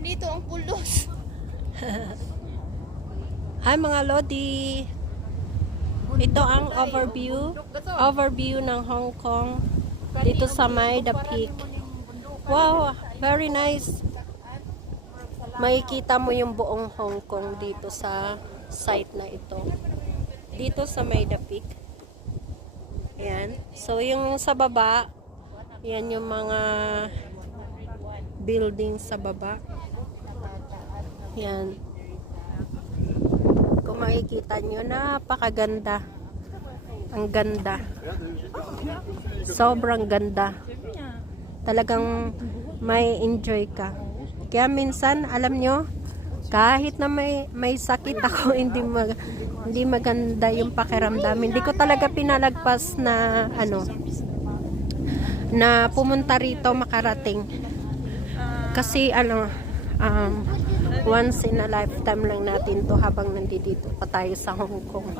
dito ang pulos. Hi mga Lodi. Ito ang overview ng Hong Kong dito sa May The Peak. Wow, very nice. Makikita mo yung buong Hong Kong dito sa site na ito. Dito sa May The Peak. Ayan. So yung sa baba, yan yung mga building sa baba. Yan. Kung makikita nyo, napakaganda. Ang ganda. Sobrang ganda. Talagang may enjoy ka. Kaya minsan, alam nyo, kahit na may sakit ako, hindi maganda yung pakiramdam. Hindi ko talaga pinalagpas na na pumunta rito makarating. Kasi once in a lifetime lang natin to habang nandito pa tayo sa Hong Kong.